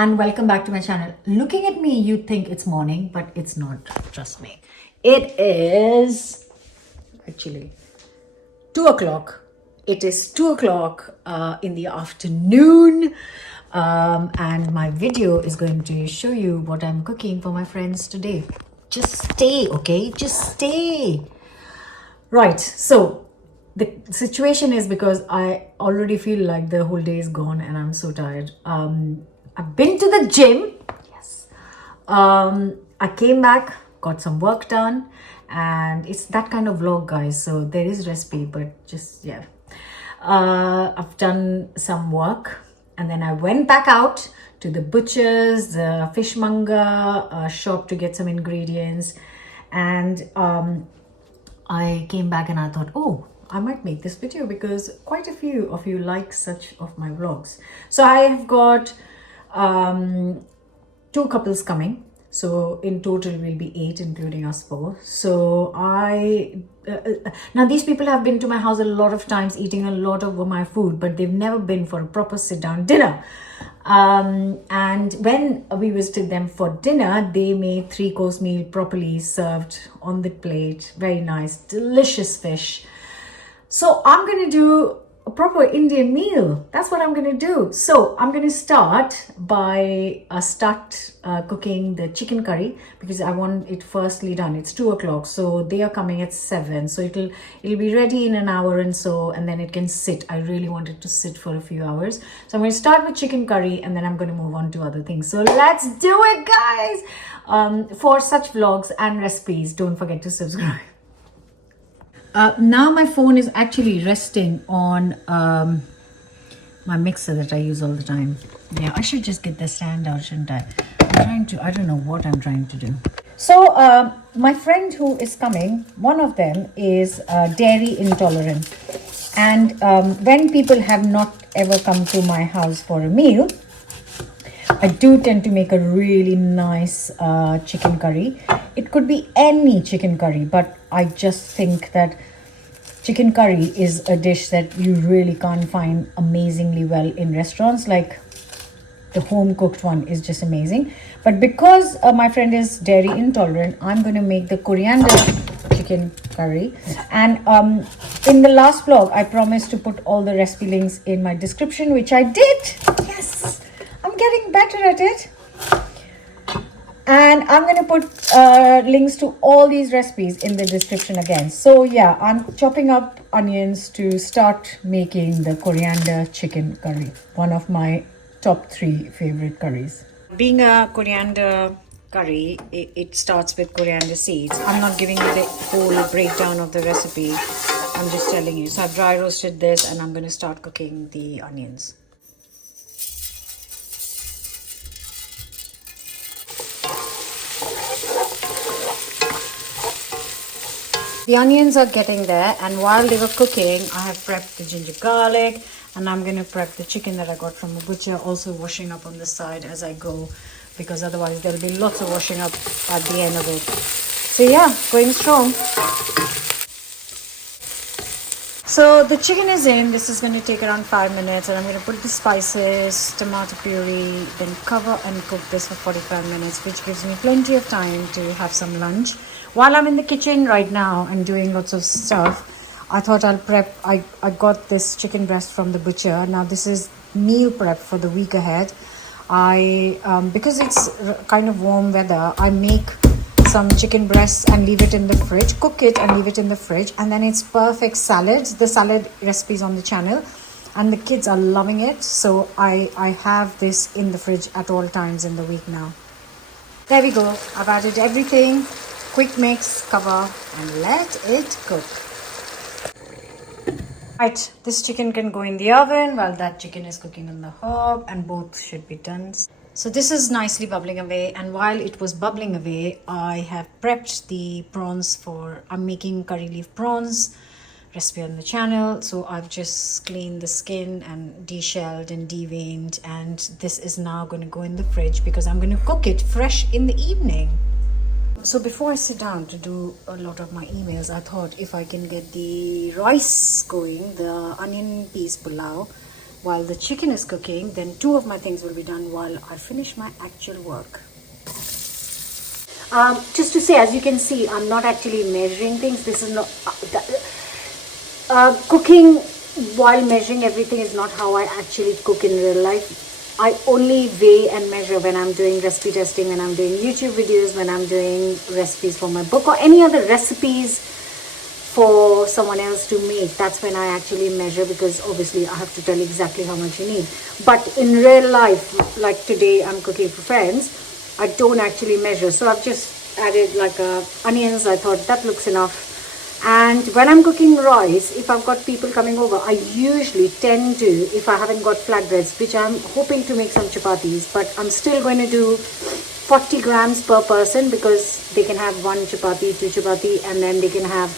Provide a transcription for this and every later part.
and welcome back to my channel. Looking at me, you'd think it's morning, but it's not, trust me. It is actually 2 o'clock. It is 2 o'clock in the afternoon, and my video is going to show you what I'm cooking for my friends today. Just stay, okay? Just stay. Right, so the situation is because I already feel like the whole day is gone and I'm so tired. I've been to the gym. Yes. I came back, got some work done, and it's that kind of vlog, guys. So there is recipe, but just, yeah. I've done some work and then I went back out to the butcher's, the fishmonger shop to get some ingredients. And I came back and I thought, oh, I might make this video because quite a few of you like such of my vlogs. So I have got 2 couples coming. So in total we'll be 8, including us 4. So now these people have been to my house a lot of times, eating a lot of my food, but they've never been for a proper sit-down dinner. And when we visited them for dinner, they made 3-course meal properly served on the plate. Very nice, delicious fish. So I'm going to do a proper Indian meal. That's what I'm going to do. So I'm going to start by cooking the chicken curry because I want it firstly done. It's 2 o'clock, so they are coming at 7. So it'll be ready in an hour and so, and then it can sit. I really want it to sit for a few hours. So I'm going to start with chicken curry and then I'm going to move on to other things. So let's do it, guys. For such vlogs and recipes, don't forget to subscribe. Now my phone is actually resting on my mixer that I use all the time. Yeah, I should just get the stand out, shouldn't I? I don't know what I'm trying to do. So my friend who is coming, one of them is dairy intolerant. And when people have not ever come to my house for a meal, I do tend to make a really nice chicken curry. It could be any chicken curry, but I just think that chicken curry is a dish that you really can't find amazingly well in restaurants. Like the home cooked one is just amazing. But because my friend is dairy intolerant, I'm going to make the coriander chicken curry. And in the last vlog, I promised to put all the recipe links in my description, which I did. Yes, I'm getting better at it. And I'm going to put links to all these recipes in the description again. So yeah, I'm chopping up onions to start making the coriander chicken curry. One of my top 3 favorite curries. Being a coriander curry, it starts with coriander seeds. I'm not giving you the whole breakdown of the recipe. I'm just telling you. So I've dry roasted this and I'm going to start cooking the onions. The onions are getting there, and while they were cooking, I have prepped the ginger garlic, and I'm going to prep the chicken that I got from the butcher, also washing up on the side as I go, because otherwise there'll be lots of washing up at the end of it. So yeah, going strong. So the chicken is in. This is going to take around 5 minutes, and I'm going to put the spices, tomato puree, then cover and cook this for 45 minutes, which gives me plenty of time to have some lunch. While I'm in the kitchen right now and doing lots of stuff, I thought I'll prep. I got this chicken breast from the butcher. Now this is meal prep for the week ahead. Because it's kind of warm weather, I make some chicken breasts and leave it in the fridge, cook it and leave it in the fridge, and then it's perfect salads. The salad recipes on the channel, and the kids are loving it. So I have this in the fridge at all times in the week now. There we go. I've added everything. Quick mix, cover, and let it cook. Right, this chicken can go in the oven while that chicken is cooking on the hob, and both should be done. So this is nicely bubbling away, and while it was bubbling away, I have prepped the prawns for, I'm making curry leaf prawns recipe on the channel. So I've just cleaned the skin and deshelled and deveined, and this is now going to go in the fridge because I'm going to cook it fresh in the evening. So before I sit down to do a lot of my emails, I thought if I can get the rice going, the onion peas pulao, while the chicken is cooking, then two of my things will be done while I finish my actual work. Just to say, as you can see, I'm not actually measuring things. This is not cooking while measuring everything is not how I actually cook in real life. I only weigh and measure when I'm doing recipe testing, when I'm doing YouTube videos, when I'm doing recipes for my book or any other recipes for someone else to make. That's when I actually measure, because obviously I have to tell exactly how much you need. But in real life, like today I'm cooking for friends, I don't actually measure. So I've just added like onions. I thought that looks enough. And when I'm cooking rice, if I've got people coming over, I usually tend to, if I haven't got flatbreads, which I'm hoping to make some chapatis, but I'm still going to do 40 grams per person, because they can have one chapati, two chapati, and then they can have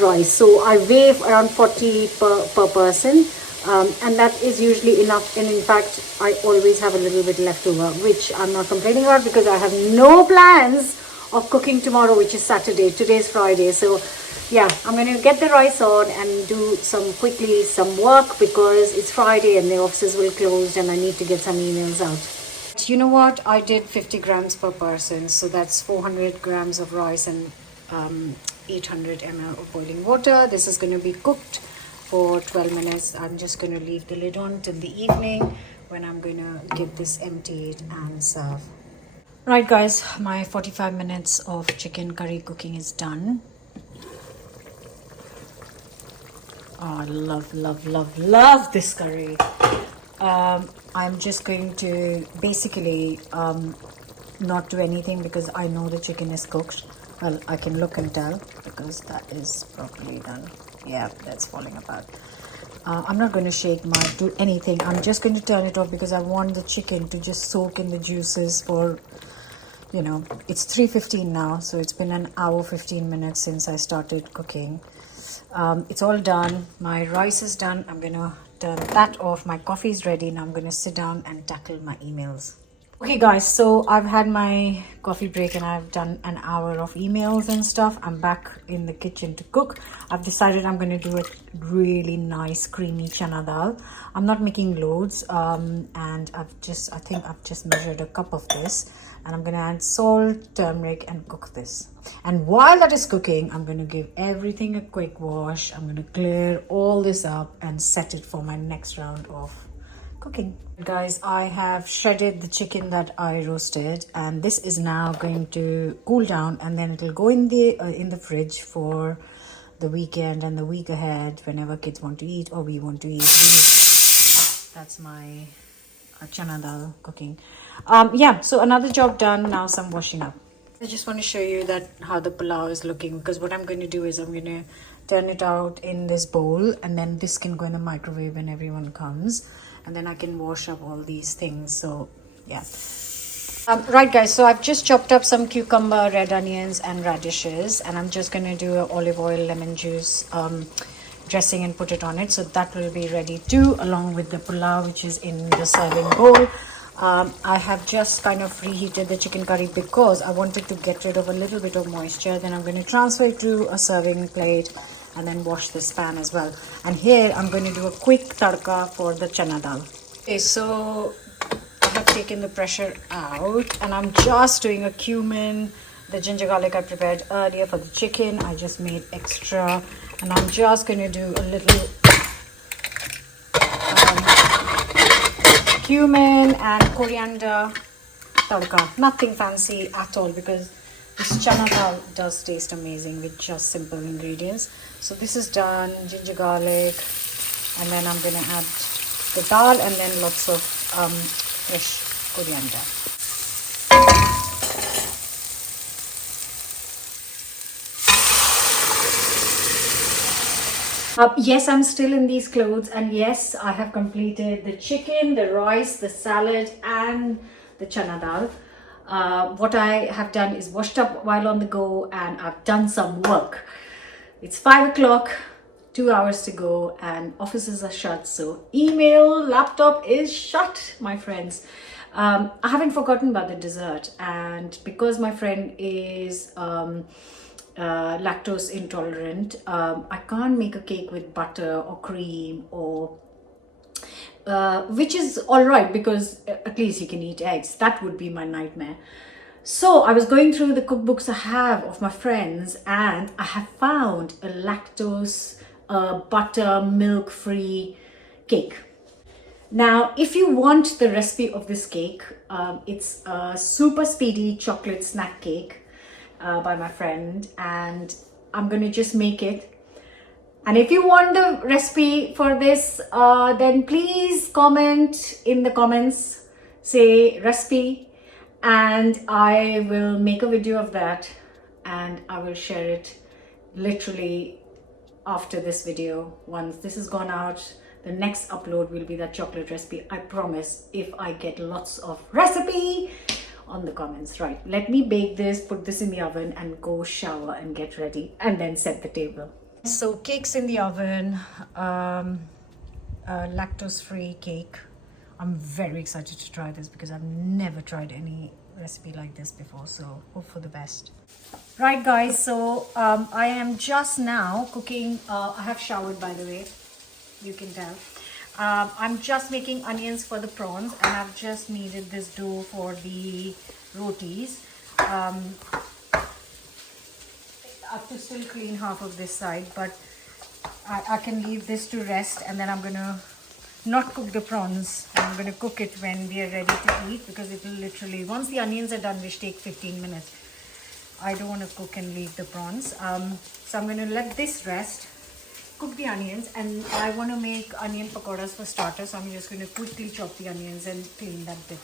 rice. So I weigh around 40 per person, and that is usually enough. And in fact, I always have a little bit left over, which I'm not complaining about, because I have no plans of cooking tomorrow, which is Saturday. Today's Friday. So yeah, I'm going to get the rice on and do some work, because it's Friday and the offices will close and I need to get some emails out. You know what? I did 50 grams per person. So that's 400 grams of rice and 800 ml of boiling water. This is going to be cooked for 12 minutes. I'm just going to leave the lid on till the evening, when I'm going to get this emptied and serve. Right guys, my 45 minutes of chicken curry cooking is done. Oh, I love this curry. I'm just going to basically not do anything, because I know the chicken is cooked. Well, I can look and tell, because that is properly done. Yeah, that's falling apart. I'm not going to do anything. I'm just going to turn it off, because I want the chicken to just soak in the juices for, you know, it's 3:15 now, so it's been an hour 15 minutes since I started cooking. It's all done. My rice is done. I'm going to turn that off. My coffee is ready. Now I'm going to sit down and tackle my emails. Okay guys, so I've had my coffee break and I've done an hour of emails and stuff. I'm back in the kitchen to cook. I've decided I'm going to do a really nice creamy chana dal. I'm not making loads, and I think I've just measured a cup of this, and I'm going to add salt, turmeric, and cook this. And while that is cooking, I'm going to give everything a quick wash. I'm going to clear all this up and set it for my next round of cooking. Guys, I have shredded the chicken that I roasted, and this is now going to cool down, and then it'll go in the fridge for the weekend and the week ahead, whenever kids want to eat or we want to eat. That's my chana dal cooking. Yeah, so another job done. Now some washing up. I just want to show you that how the pulao is looking, because what I'm going to do is I'm going to turn it out in this bowl, and then this can go in the microwave when everyone comes, and then I can wash up all these things. So yeah. Right guys, so I've just chopped up some cucumber, red onions and radishes, and I'm just going to do an olive oil lemon juice dressing and put it on it. So that will be ready too, along with the pulao, which is in the serving bowl. I have just kind of reheated the chicken curry because I wanted to get rid of a little bit of moisture. Then I'm going to transfer it to a serving plate and then wash this pan as well. And here I'm going to do a quick tadka for the chana dal. Okay, so I have taken the pressure out, and I'm just doing a cumin, the ginger garlic I prepared earlier for the chicken. I just made extra, and I'm just going to do a little cumin and coriander tadka. Nothing fancy at all, because this chana dal does taste amazing with just simple ingredients. So this is done, ginger garlic, and then I'm going to add the dal, and then lots of fresh coriander. Yes, I'm still in these clothes, and yes, I have completed the chicken, the rice, the salad, and the chana dal. What I have done is washed up while on the go, and I've done some work. It's 5 o'clock, 2 hours to go, and offices are shut. So email, laptop is shut, my friends. I haven't forgotten about the dessert, and because my friend is lactose intolerant. I can't make a cake with butter or cream or which is all right because at least you can eat eggs. That would be my nightmare. So I was going through the cookbooks I have of my friends, and I have found a lactose butter milk free cake. Now, if you want the recipe of this cake, it's a super speedy chocolate snack cake by my friend, and I'm gonna just make it. And if you want the recipe for this, then please comment in the comments, say recipe, and I will make a video of that and I will share it literally after this video. Once this has gone out, the next upload will be that chocolate recipe. I promise, if I get lots of recipe on the comments. Right, let me bake this, put this in the oven and go shower and get ready and then set the table. So cake's in the oven, lactose-free cake. I'm very excited to try this because I've never tried any recipe like this before, so hope for the best. Right guys, so I am just now cooking. I have showered, by the way, you can tell. I'm just making onions for the prawns, and I've just kneaded this dough for the rotis. I have to still clean half of this side, but I can leave this to rest, and then I'm gonna not cook the prawns. I'm gonna cook it when we are ready to eat, because it will literally, once the onions are done, which take 15 minutes, I don't want to cook and leave the prawns. So I'm gonna let this rest, cook the onions, and I want to make onion pakoras for starters, so I'm just going to quickly chop the onions and clean that bit.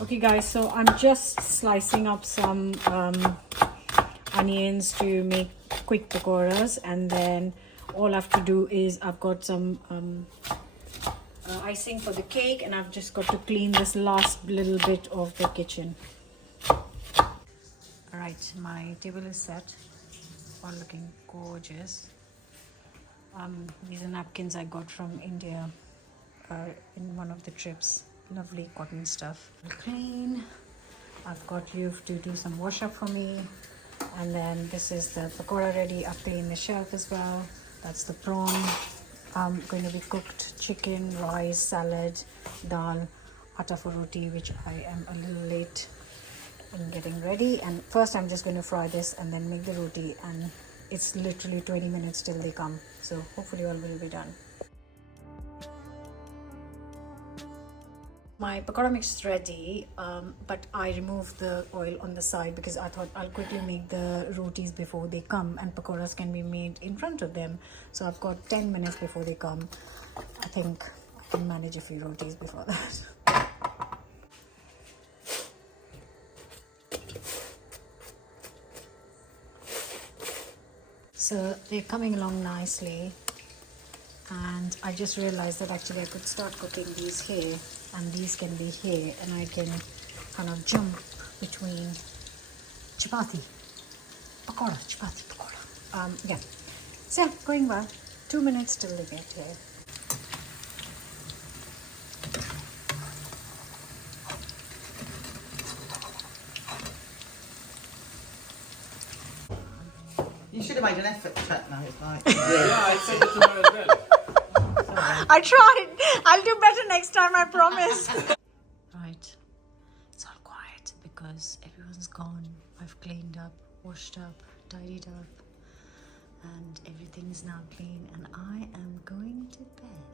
Okay guys, so I'm just slicing up some onions to make quick pakoras, and then all I have to do is I've got some icing for the cake, and I've just got to clean this last little bit of the kitchen. Alright, my table is set, all looking gorgeous. These are napkins I got from India in one of the trips. Lovely cotton stuff. Clean. I've got you to do some wash up for me. And then this is the pakora ready. I've cleaned the shelf as well. That's the prawn. Going to be cooked chicken, rice, salad, dal, atta for roti, which I am a little late in getting ready. And first I'm just going to fry this and then make the roti, and it's literally 20 minutes till they come, so hopefully all will be done. My pakora mix is ready, but I removed the oil on the side because I thought I'll quickly make the rotis before they come, and pakoras can be made in front of them. So I've got 10 minutes before they come. I think I can manage a few rotis before that. So they're coming along nicely, and I just realized that actually I could start cooking these here, and these can be here, and I can kind of jump between chapati, pakora, chapati, pakora. Yeah, so yeah, going well. 2 minutes till they get here. You should have made an effort, Chetna. It's like, Yeah, I said it to her as well. I tried. I'll do better next time, I promise. Right. It's all quiet because everyone's gone. I've cleaned up, washed up, tidied up, and everything is now clean, and I am going to bed.